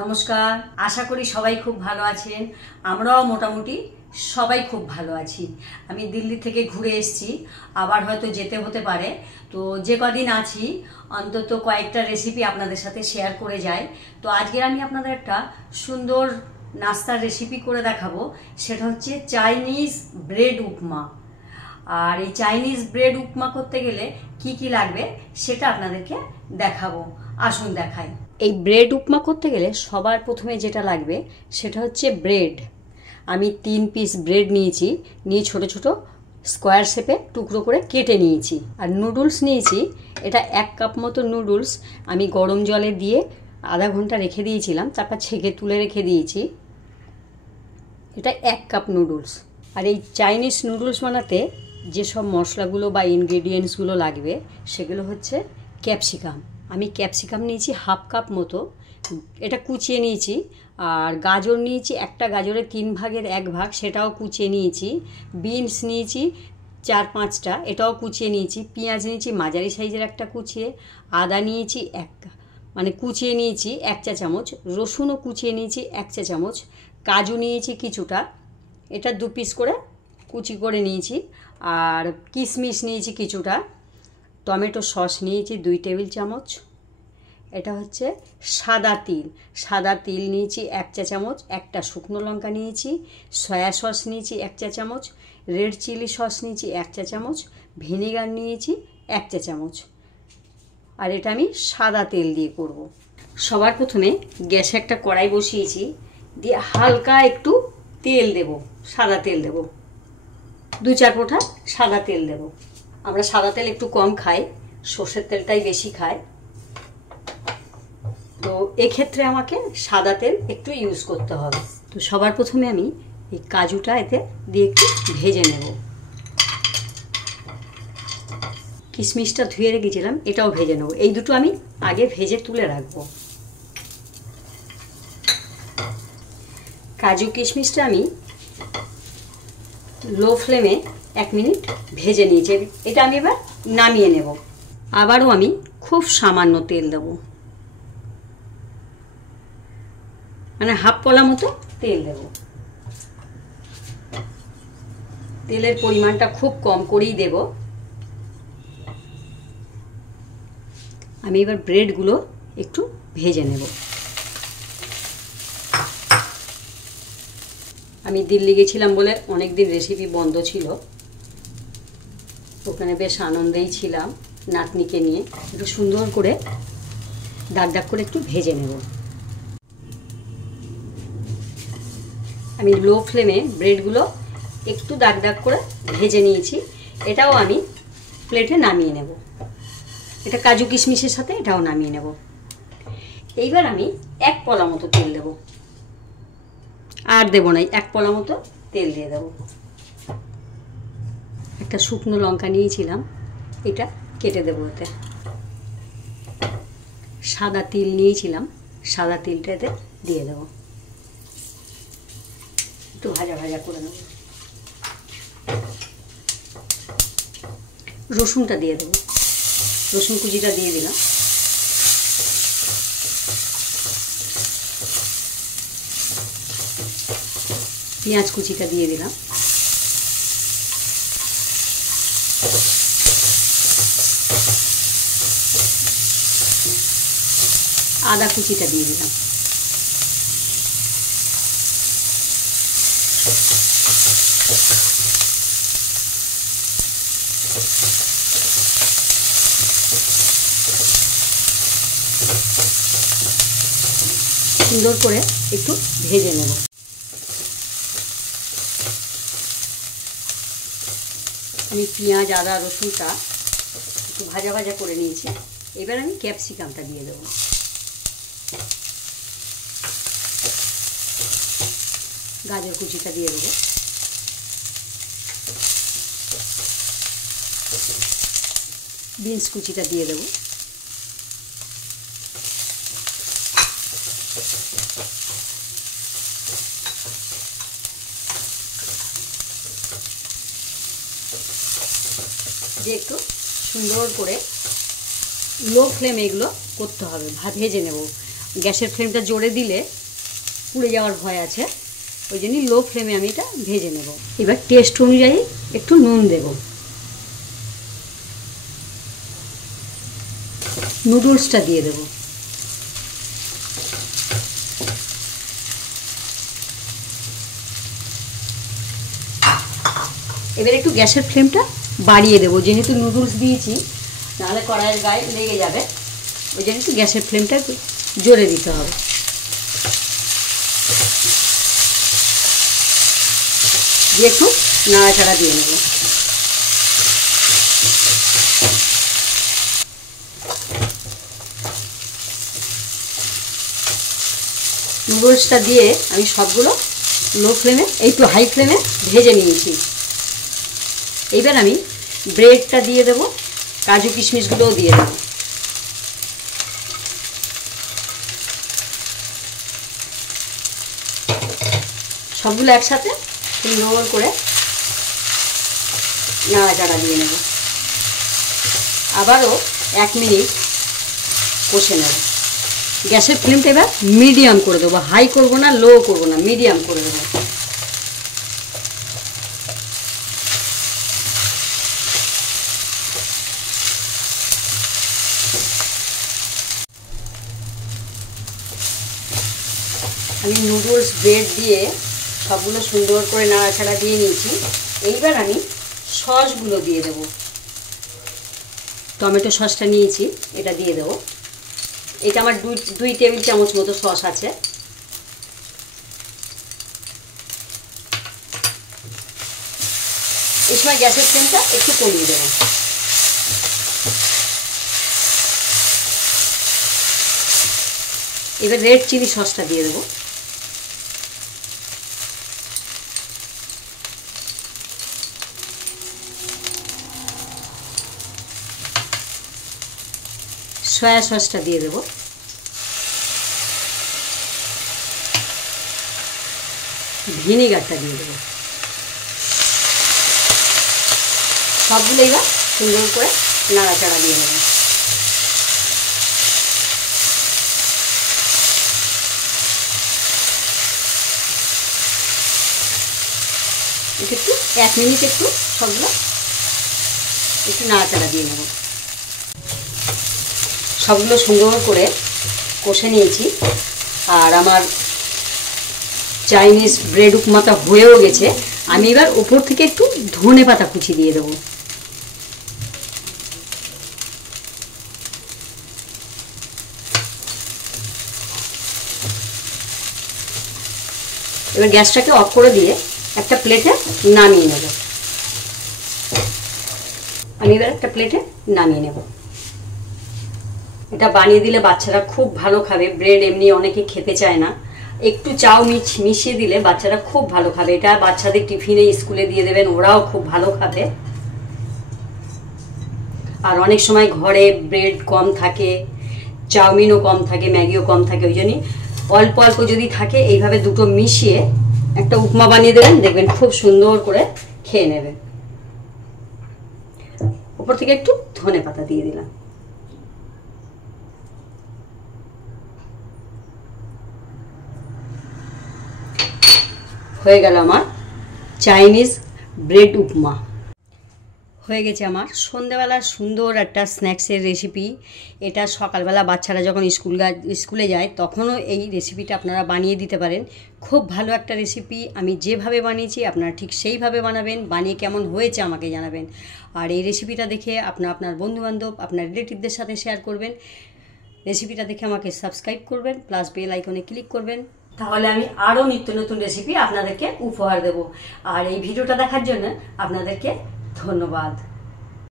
নমস্কার, আশা করি সবাই খুব ভালো আছেন। আমরাও মোটামুটি সবাই খুব ভালো আছি। আমি দিল্লি থেকে ঘুরে এসেছি, আবার হয়তো যেতে হতে পারে। তো যে কদিন আছি অন্তত কয়েকটা রেসিপি আপনাদের সাথে শেয়ার করে যাই। তো আজকে আমি আপনাদের একটা সুন্দর নাস্তার রেসিপি করে দেখাবো। সেটা হচ্ছে চাইনিজ ব্রেড উপমা। আর এই চাইনিজ ব্রেড উপমা করতে গেলে কি কি লাগবে সেটা আপনাদেরকে দেখাবো। আসুন দেখাই। এই ব্রেড উপমা করতে গেলে সবার প্রথমে যেটা লাগবে সেটা হচ্ছে ব্রেড। আমি 3 পিস ব্রেড নিয়েছি, নিয়ে ছোট ছোট স্কোয়ার শেপে টুকরো করে কেটে নিয়েছি। আর নুডলস নিয়েছি, এটা 1 কাপ মতো নুডলস আমি গরম জলে দিয়ে আধা ঘন্টা রেখে দিয়েছিলাম, তারপর ছেঁকে তুলে রেখে দিয়েছি। এটা 1 কাপ নুডলস। আর এই চাইনিজ নুডলস বানাতে যেসব মশলাগুলো বা ইনগ্রেডিয়েন্টসগুলো লাগবে সেগুলো হচ্ছে ক্যাপসিকাম। আমি ক্যাপসিকাম নিয়েছি 1/2 কাপ মতো, এটা কুচিয়ে নিয়েছি। আর গাজর নিয়েছি, একটা গাজরের 3 ভাগের 1 ভাগ, সেটাও কুচিয়ে নিয়েছি। বিনস নিয়েছি 4-5টা, এটাও কুচিয়ে নিয়েছি। পেঁয়াজ নিয়েছি মাঝারি সাইজের একটা কুচিয়ে। আদা নিয়েছি কুচিয়ে নিয়েছি 1 চা চামচ। রসুনও কুচিয়ে নিয়েছি 1 চা চামচ। কাজু নিয়েছি কিছুটা, এটা 2 পিস করে কুচি করে নিয়েছি। আর কিশমিশ নিয়েছি কিছুটা। টমেটো সস নিয়েছি 2 টেবিল চামচ। এটা হচ্ছে সাদা তিল নিয়েছি 1 চা চামচ। একটা শুকনো লঙ্কা নিয়েছি। সয়া সস নিয়েছি 1 চা চামচ। রেড চিলি সস নিয়েছি 1 চা চামচ। ভিনেগার নিয়েছি 1 চা চামচ। আর এটা আমি সাদা তেল দিয়ে করব। সবার প্রথমে গ্যাসে একটা কড়াই বসিয়েছি, দিয়ে হালকা একটু তেল দেব, সাদা তেল দেব। 2-4 ফোঁটা সাদা তেল দেব। আমরা সাদা তেল একটু কম খাই, সর্ষের তেলটাই বেশি খাই। তো এক্ষেত্রে আমাকে সাদা তেল একটু ইউজ করতে হবে। তো সবার প্রথমে আমি এই কাজুটা এতে দিয়ে একটু ভেজে নেব। কিশমিশটা ধুয়ে রেখেছিলাম, এটাও ভেজে নেব। এই দুটো আমি আগে ভেজে তুলে রাখবো। কাজু কিশমিশটা আমি লো ফ্লেমে 1 মিনিট ভেজে নিয়েছি। এটা আমি এবার নামিয়ে নেব। আবারও আমি খুব সামান্য তেল দেব, মানে 1/2 কলা মতো তেল দেব। তেলের পরিমাণটা খুব কম করেই দেব। আমি এবার ব্রেডগুলো একটু ভেজে নেব। আমি দিল্লি গেছিলাম বলে অনেকদিন রেসিপি বন্ধ ছিল, ওখানে বেশ আনন্দেই ছিলাম নাতনিকে নিয়ে। একটু সুন্দর করে দাগ দাগ করে একটু ভেজে নেব। আমি লো ফ্লেমে ব্রেডগুলো একটু দাগ দাগ করে ভেজে নিয়েছি। এটাও আমি প্লেটে নামিয়ে নেব। এটা কাজু কিশমিশের সাথে এটাও নামিয়ে নেব। এইবার আমি 1 পলা মতো তেল দেব, আর দেব না, 1 পলা মতো তেল দিয়ে দেব। একটা শুকনো লঙ্কা নিয়েছিলাম, এটা কেটে দেবো এতে। সাদা তিল নিয়েছিলাম, সাদা তিলটা এতে দিয়ে দেব। একটু ভাজা ভাজা করে নেব। রসুনটা দিয়ে দেবো, রসুন কুচিটা দিয়ে দিলাম। পেঁয়াজ কুচিটা দিয়ে দিলাম। আদা কুচিটা দিয়ে দিলাম। সুন্দর করে একটু ভেজে নেব। আমি পেঁয়াজ আদা রসুনটা একটু ভাজা ভাজা করে নিয়েছি। এবার আমি ক্যাপসিকামটা দিয়ে দেবো। গাজর কুচিটা দিয়ে দেবো। বিনস কুচিটা দিয়ে দেবো। দিয়ে একটু সুন্দর করে লো ফ্লেমে এগুলো করতে হবে, ভেজে নেব। গ্যাসের ফ্লেমটা জোরে দিলে পুড়ে যাওয়ার ভয় আছে, ওই জন্যই লো ফ্লেমে আমি এটা ভেজে নেব। এবার টেস্ট অনুযায়ী একটু নুন দেব। নুডলসটা দিয়ে দেব। এবার একটু গ্যাসের ফ্লেমটা বাড়িয়ে দেবো, যেহেতু নুডলস দিয়েছি নাহলে কড়াইয়ের গায়ে লেগে যাবে, ওই জন্য একটু গ্যাসের ফ্লেমটা একটু জোরে দিতে হবে। দিয়ে একটু নাড়াচাড়া দিয়ে নেব। নুডলসটা দিয়ে আমি সবগুলো লো ফ্লেমে একটু হাই ফ্লেমে ভেজে নিয়েছি। এইবার আমি ব্রেডটা দিয়ে দেব, কাজু কিশমিশগুলোও দিয়ে দেব। সবগুলো একসাথে সুন্দর করে নাড়াচাড়া দিয়ে নেব। আবারও 1 মিনিট কষে নেব। গ্যাসের ফ্লেমটা এবার মিডিয়াম করে দেবো, হাই করব না, লো করব না, মিডিয়াম করে দেবো। আমি নুডলস ব্রেড দিয়ে সবগুলো সুন্দর করে নাড়াচাড়া দিয়ে নিয়েছি। এইবার আমি সসগুলো দিয়ে দেব। টমেটো সসটা নিয়েছি, এটা দিয়ে দেবো। এটা আমার 2 টেবিল চামচ মতো সস আছে। এই সময় গ্যাসের ফ্লেমটা একটু কমিয়ে দেবো। এবার রেড চিলি সসটা দিয়ে দেবো। সয়া সসটা দিয়ে দেবো। ভিনেগারটা দিয়ে দেবো। সবগুলো এবার সুন্দর করে নাড়াচাড়া দিয়ে নেব। একটু 1 মিনিট একটু সবগুলো একটু নাড়াচাড়া দিয়ে নেব। সবগুলো সুন্দর করে কষে নিয়েছি। আর আমার চাইনিজ ব্রেড উপমাটা হয়েও গেছে। আমি এবার উপর থেকে একটু ধনে পাতা কুচি দিয়ে দেবো। এবার গ্যাসটাকে অফ করে দিয়ে একটা প্লেটে নামিয়ে নেব। আমি এবার একটা প্লেটে নামিয়ে নেব। এটা বানিয়ে দিলে বাচ্চারা খুব ভালো খাবে। ব্রেড এমনি অনেকে খেতে চায় না, একটু চাউ মিশিয়ে দিলে বাচ্চারা খুব ভালো খাবে। এটা বাচ্চাদের টিফিনে স্কুলে দিয়ে দেবেন, ওরাও খুব ভালো খাবে। আর অনেক সময় ঘরে ব্রেড কম থাকে, চাউমিনও কম থাকে, ম্যাগিও কম থাকে, ওই জন্যই অল্প অল্প যদি থাকে এইভাবে দুটো মিশিয়ে একটা উপমা বানিয়ে দেবেন, দেখবেন খুব সুন্দর করে খেয়ে নেবেন। উপর থেকে একটু ধনে পাতা দিয়ে দিলাম। হয়ে গেল আমার চাইনিজ ব্রেড উপমা। হয়ে গেছে আমার সন্ধ্যেবেলার সুন্দর একটা স্ন্যাক্সের রেসিপি। এটা সকালবেলা বাচ্চারা যখন স্কুলে যায় তখনও এই রেসিপিটা আপনারা বানিয়ে দিতে পারেন। খুব ভালো একটা রেসিপি। আমি যেভাবে বানিয়েছি আপনারা ঠিক সেইভাবে বানাবেন। বানিয়ে কেমন হয়েছে আমাকে জানাবেন। আর এই রেসিপিটা দেখে আপনার বন্ধুবান্ধব, আপনার রিলেটিভদের সাথে শেয়ার করবেন। রেসিপিটা দেখে আমাকে সাবস্ক্রাইব করবেন, প্লাস বেল আইকনে ক্লিক করবেন, তাহলে আমি আরও নিত্য নতুন রেসিপি আপনাদেরকে উপহার দেব। আর এই ভিডিওটা দেখার জন্য আপনাদেরকে ধন্যবাদ।